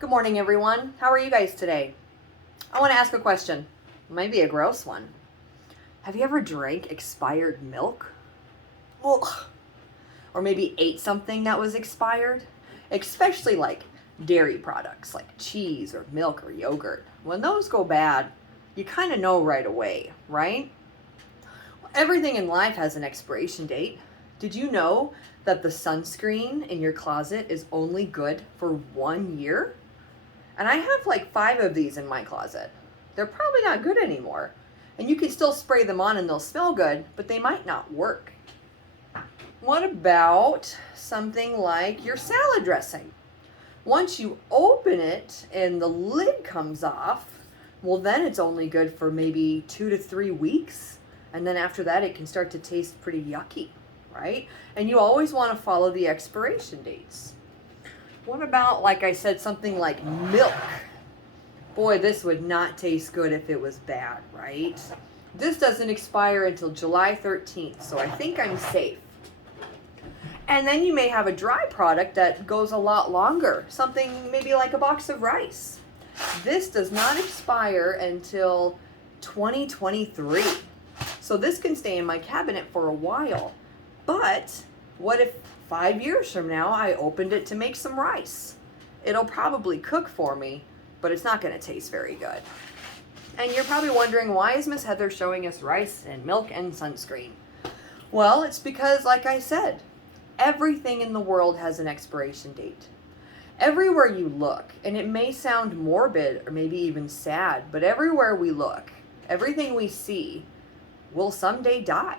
Good morning, everyone. How are you guys today? I want to ask a question, maybe a gross one. Have you ever drank expired milk? Ugh. Or maybe ate something that was expired? Especially like dairy products like cheese or milk or yogurt. When those go bad, you kind of know right away, right? Everything in life has an expiration date. Did you know that the sunscreen in your closet is only good for 1 year? And I have like 5 of these in my closet. They're probably not good anymore. And you can still spray them on and they'll smell good, but they might not work. What about something like your salad dressing? Once you open it and the lid comes off, well, then it's only good for maybe 2 to 3 weeks. And then after that, it can start to taste pretty yucky, right? And you always want to follow the expiration dates. What about, like I said, something like milk? Boy, this would not taste good if it was bad, right? This doesn't expire until July 13th, so I think I'm safe. And then you may have a dry product that goes a lot longer, something maybe like a box of rice. This does not expire until 2023. So this can stay in my cabinet for a while. But what if 5 years from now I opened it to make some rice? It'll probably cook for me, but it's not going to taste very good. And you're probably wondering, why is Miss Heather showing us rice and milk and sunscreen? Well, it's because, like I said, everything in the world has an expiration date. Everywhere you look, and it may sound morbid or maybe even sad, but everywhere we look, everything we see will someday die.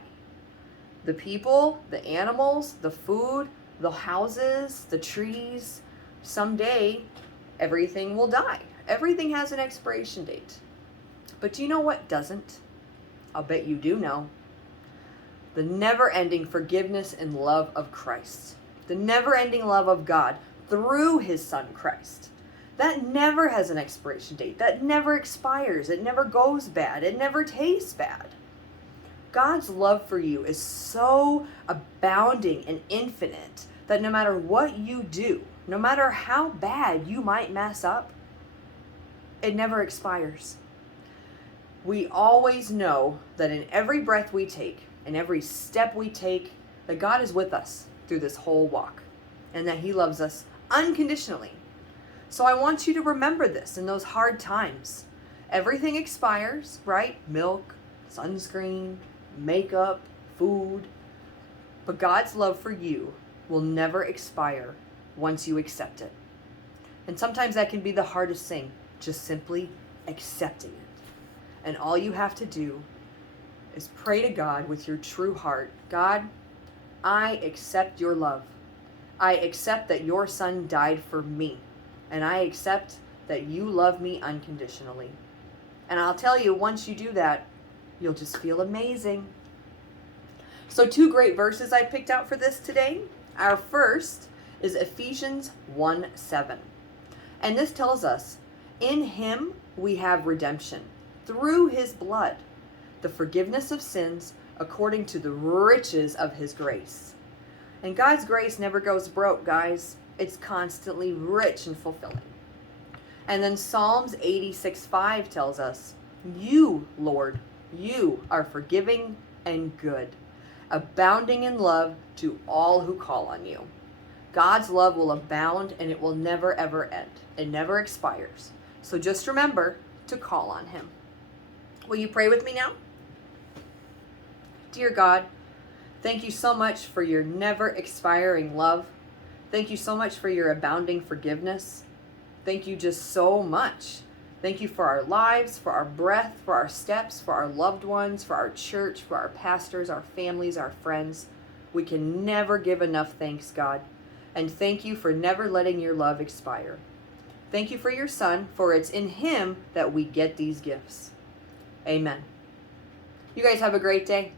The people, the animals, the food, the houses, the trees, someday everything will die. Everything has an expiration date. But do you know what doesn't? I'll bet you do know. The never-ending forgiveness and love of Christ. The never-ending love of God through his son Christ. That never has an expiration date. That never expires. It never goes bad. It never tastes bad. God's love for you is so abounding and infinite that no matter what you do, no matter how bad you might mess up, it never expires. We always know that in every breath we take, in every step we take, that God is with us through this whole walk and that he loves us unconditionally. So I want you to remember this in those hard times. Everything expires, right? Milk, sunscreen, makeup, food. But God's love for you will never expire once you accept it. And sometimes that can be the hardest thing, just simply accepting it. And all you have to do is pray to God with your true heart. God, I accept your love. I accept that your son died for me. And I accept that you love me unconditionally. And I'll tell you, once you do that, you'll just feel amazing. So 2 great verses I picked out for this today. Our first is Ephesians 1:7. And this tells us, in him we have redemption, through his blood, the forgiveness of sins according to the riches of his grace. And God's grace never goes broke, guys. It's constantly rich and fulfilling. And then Psalms 86:5 tells us, you, Lord, you are forgiving and good, abounding in love to all who call on you. God's love will abound and it will never ever end. It never expires. So just remember to call on him. Will you pray with me now? Dear God, thank you so much for your never expiring love. Thank you so much for your abounding forgiveness. Thank you just so much. Thank you for our lives, for our breath, for our steps, for our loved ones, for our church, for our pastors, our families, our friends. We can never give enough thanks, God. And thank you for never letting your love expire. Thank you for your son, for it's in him that we get these gifts. Amen. You guys have a great day.